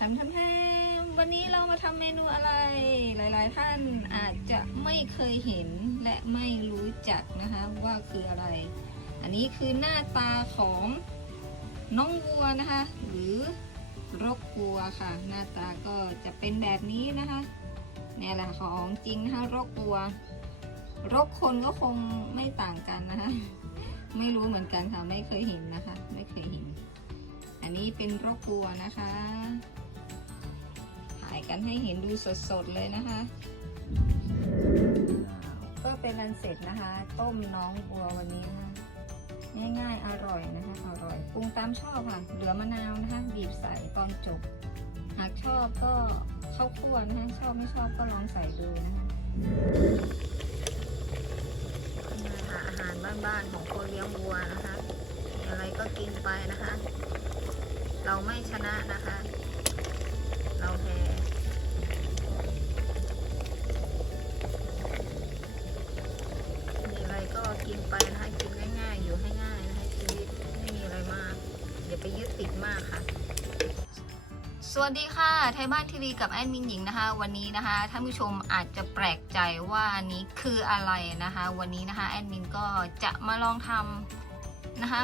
ทำทำแทมวันนี้เรามาทำเมนูอะไร หลาย ๆ ท่านอาจจะไม่เคยเห็นและไม่รู้จักนะคะว่าคืออะไร อันนี้คือหน้าตาของน้องวัวนะคะ หรือรกวัวค่ะ หน้าตาก็จะเป็นแบบนี้นะคะเนี่ยแหละของจริงนะคะรกวัว รกคนก็คงไม่ต่างกันนะคะไม่รู้เหมือนกันค่ะ ไม่เคยเห็นนะคะ ไม่เคยเห็น อันนี้เป็นรกวัวนะคะ กันให้เห็นดูสดๆเลยนะคะ ก็เป็นอันเสร็จนะคะ ต้มน้องวัววันนี้นะคะง่ายๆ อร่อยนะคะ อร่อย ปรุงตามชอบค่ะ เหลือมะนาวนะคะ บีบใส่ตอนจบ หากชอบก็ข้าวคั่วนะคะ ชอบไม่ชอบก็ลองใส่ดูนะคะนี่ค่ะอาหารบ้านๆของคนเลี้ยงวัวนะคะ อะไรก็กินไปนะคะ เราไม่ชนะนะคะ เราแพ้ ไทยบ้านทีวีกับแอดมินหญิงนะคะ วันนี้นะคะท่านผู้ชมอาจจะแปลกใจว่านนี้คืออะไรนะคะ วันนี้นะคะแอดมินก็จะมาลองทำนะคะ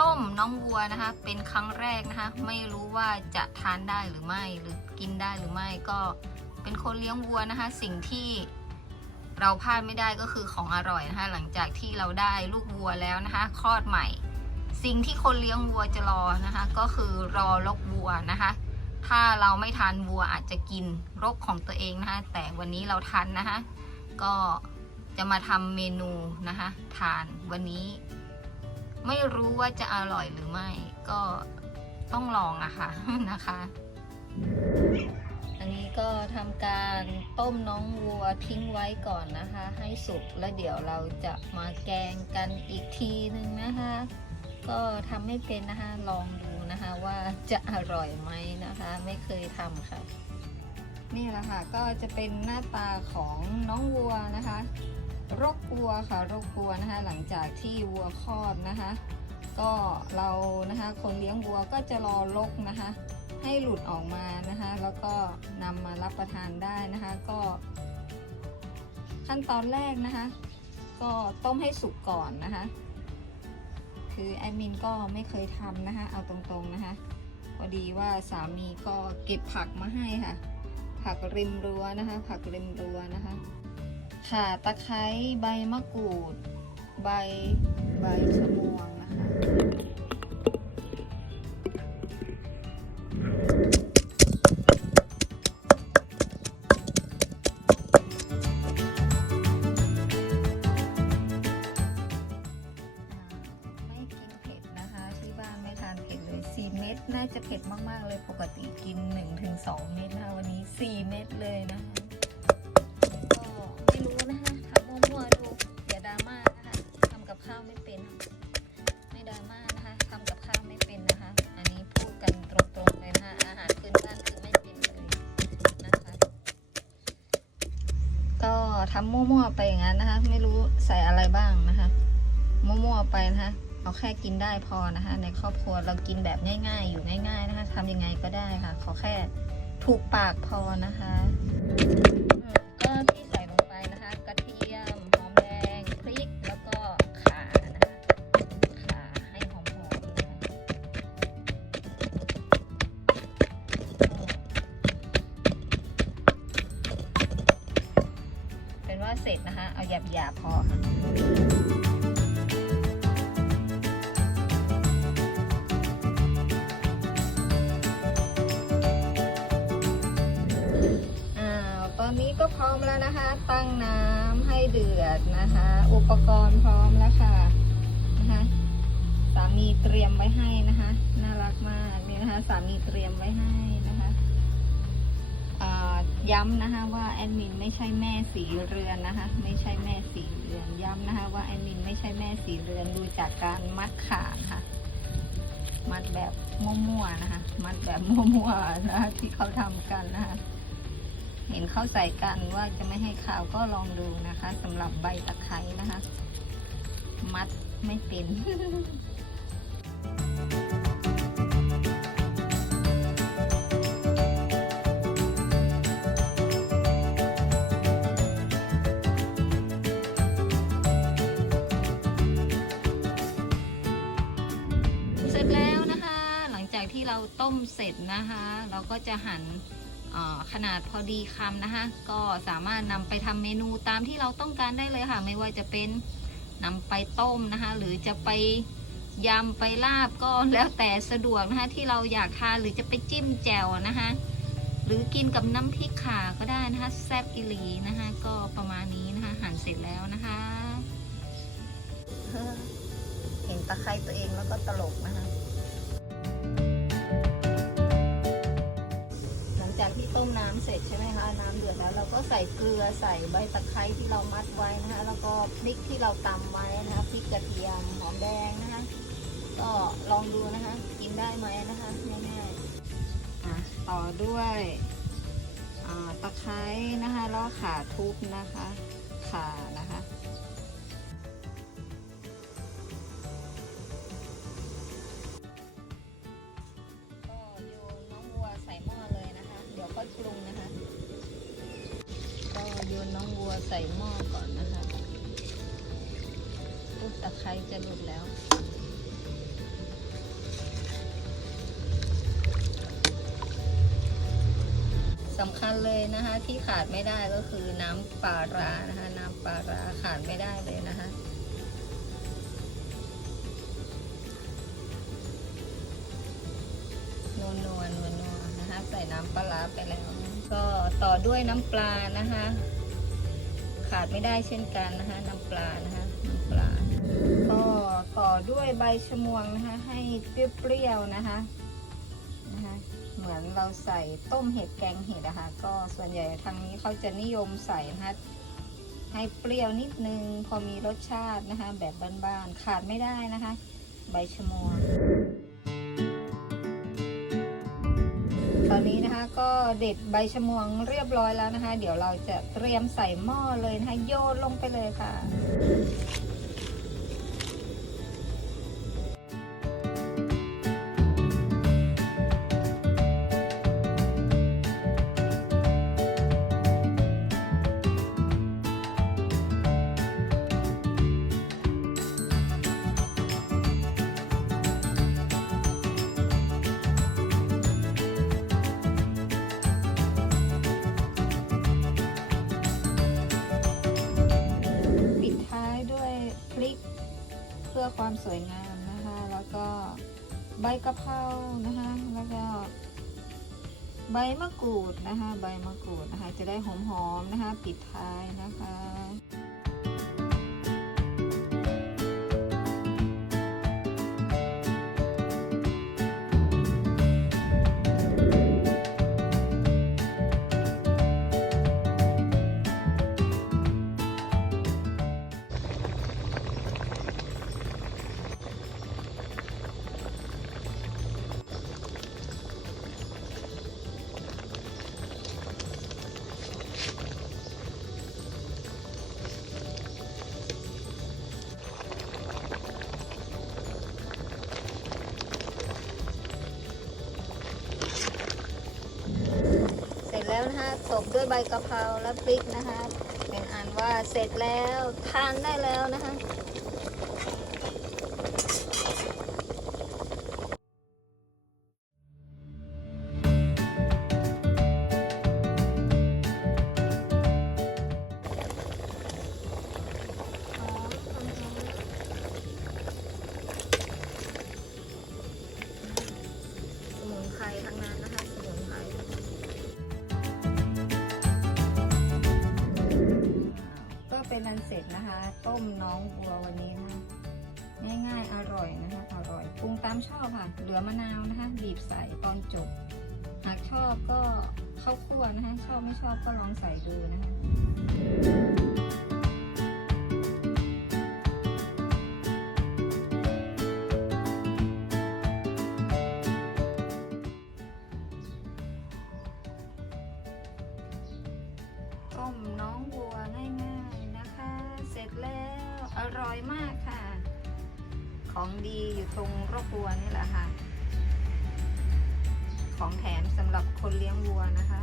ต้มน้องวัวนะคะ เป็นครั้งแรกนะคะ ไม่รู้ว่าจะทานได้หรือไม่หรือกินได้หรือไม่ก็เป็นคนเลี้ยงวัวนะคะ สิ่งที่เราพลาดไม่ได้ก็คือของอร่อยนะคะ หลังจากที่เราได้ลูกวัวแล้วนะคะคลอดใหม่ สิ่งที่คนเลี้ยงวัวจะรอนะคะ ก็คือรอลกวัวนะคะ ถ้าเราไม่ทานวัวอาจจะกินรกของตัวเองนะคะ แต่วันนี้เราทานนะคะ ก็จะมาทำเมนูนะคะ ทานวันนี้ ไม่รู้ว่าจะอร่อยหรือไม่ ก็ต้องลองอะค่ะนะคะ อันนี้ก็ทำการต้มน้องวัวทิ้งไว้ก่อนนะคะ ให้สุกแล้วเดี๋ยวเราจะมาแกงกันอีกทีหนึ่งนะคะ ก็ทำไม่เป็นนะคะลองดู นะคะว่าจะอร่อยไหมนะคะ ไม่เคยทำค่ะ นี่แหละค่ะก็จะเป็นหน้าตาของน้องวัวนะคะรกวัวค่ะรกวัวนะคะ หลังจากที่วัวคลอดนะคะ ก็เรานะคะคนเลี้ยงวัวก็จะรอลกนะคะ ให้หลุดออกมานะคะ แล้วก็นำมารับประทานได้นะคะ ก็ ขั้นตอนแรกนะคะ ก็ต้มให้สุกก่อนนะคะ คือแอดมินก็ไม่เคยทำนะคะเอาตรงๆนะคะพอดีว่าสามีก็เก็บผักมาให้ค่ะ ผักริมรั้วนะคะ ผักริมรั้วนะคะค่ะตะไคร้ใบมะกรูด ใบใบชะมวงนะคะ ม็ดน่าจะเผ็ดมาก ๆ เลยปกติกิน 1-2 เม็ดนะคะวันนี้ 4 เม็ดเลยนะคะก็ไม่รู้นะคะทำมั่วๆดูอย่าดราม่านะคะทำกับข้าวไม่เป็นไม่ดราม่านะคะทำกับข้าวไม่เป็นนะคะ อันนี้พูดกันตรงๆเลยนะคะอาหารพื้นบ้านคือไม่เป็นเลยนะคะ ก็ทำมั่วๆไปอย่างนั้นนะคะ ไม่รู้ใส่อะไรบ้างนะคะ มั่วๆไปนะคะ เอาแค่กินได้พอนะคะ ในครอบครัวเรากินแบบง่าย ๆ อยู่ง่าย ๆ นะคะทำยังไงก็ได้ค่ะ ขอแค่ถูกปากพอนะคะก็ที่ มแล้วนะคะ ตั้งน้ำให้เดือดนะคะ อุปกรณ์พร้อมแล้วค่ะนะคะสามีเตรียมไว้ให้นะคะ น่ารักมากนี่นะคะ สามีเตรียมไว้ให้นะคะย้ำนะคะว่าแอดมินไม่ใช่แม่สีเรือนนะคะ ไม่ใช่แม่สีเรือนย้ำนะคะ ว่าแอดมินไม่ใช่แม่สีเรือนดูจากการมัดขาค่ะ มัดแบบมั่วๆนะคะ มัดแบบมั่วๆนะคะที่เขาทำกันนะคะ เห็นเข้าใจกันว่าจะไม่ให้ข่าวก็ลองดูนะคะสำหรับใบตะไคร้นะคะ มัดไม่เป็นเสร็จแล้วนะคะ หลังจากที่เราต้มเสร็จนะคะ เราก็จะหั่น ขนาดพอดีคำนะคะก็สามารถนำไปทำเมนูตามที่เราต้องการได้เลยค่ะ ไม่ว่าจะเป็นนำไปต้มนะคะ หรือจะไปยำไปลาบก็แล้วแต่สะดวกนะคะที่เราอยากทานหรือจะไปจิ้มแจ่วนะคะหรือกินกับน้ำพริกข่าก็ได้นะคะแซ่บอิลีนะคะก็ประมาณนี้นะคะหั่นเสร็จแล้วนะคะ เห็นตะไคร้ตัวเองแล้วก็ตลกนะคะ ก็ใส่เกลือใส่ใบตะไคร้ที่เรามัดไว้นะคะแล้วก็พริกที่เราตำไว้นะคะพริกกระเทียมหอมแดงนะคะก็ลองดูนะคะ กินได้ไหมนะคะง่ายๆอะต่อด้วยอ่าตะไคร้นะคะแล้วขาทุบนะคะขานะคะ ใส่หม้อก่อนนะคะปุ๊บตะไคร้จะหลุดแล้วสำคัญเลยนะคะที่ขาดไม่ได้ก็คือน้ำปลาร้านะคะ น้ำปลาร้าขาดไม่ได้เลยนะคะนัวนัวนัวนัวนะคะ ใส่น้ำปลาร้าไปแล้ว ก็ต่อด้วยน้ำปลานะคะ ขาดไม่ได้เช่นกันนะคะน้ำปลานะคะน้ำปลาก็ต่อด้วยใบชะมวงนะคะให้เปรี้ยวๆนะคะนะคะเหมือนเราใส่ต้มเห็ดแกงเห็ดอะคะก็ส่วนใหญ่ทางนี้เขาจะนิยมใส่นะคะให้เปรี้ยวนิดนึงพอมีรสชาตินะคะ แบบบ้านๆขาดไม่ได้นะคะ ใบชะมวงตอนนี้นะคะ ก็เด็ดใบชะมวงเรียบร้อยแล้วนะคะ เดี๋ยวเราจะเตรียมใส่หม้อเลยนะคะโยนลงไปเลยค่ะ สวยงามนะคะ แล้วก็ใบกะเพรานะคะ แล้วก็ใบมะกรูดนะคะ ใบมะกรูดนะคะ จะได้หอมๆนะคะ ปิดท้ายนะคะ ตบด้วยใบกะเพราและพริกนะคะ เป็นอันว่าเสร็จแล้วทานได้แล้วนะคะ เสร็จนะคะ ต้มน้องบัววันนี้นะคะง่ายๆอร่อยนะคะ อร่อยปรุงตามชอบค่ะ เหลือมะนาวนะคะ บีบใส่ตอนจบ หากชอบก็เข้าวคั่วนะคะ ชอบไม่ชอบก็ลองใส่ดูนะคะ อร่อยมากค่ะ ของดีอยู่ตรงรกวัวนี่แหละค่ะ ของแถมสำหรับคนเลี้ยงวัวนะคะ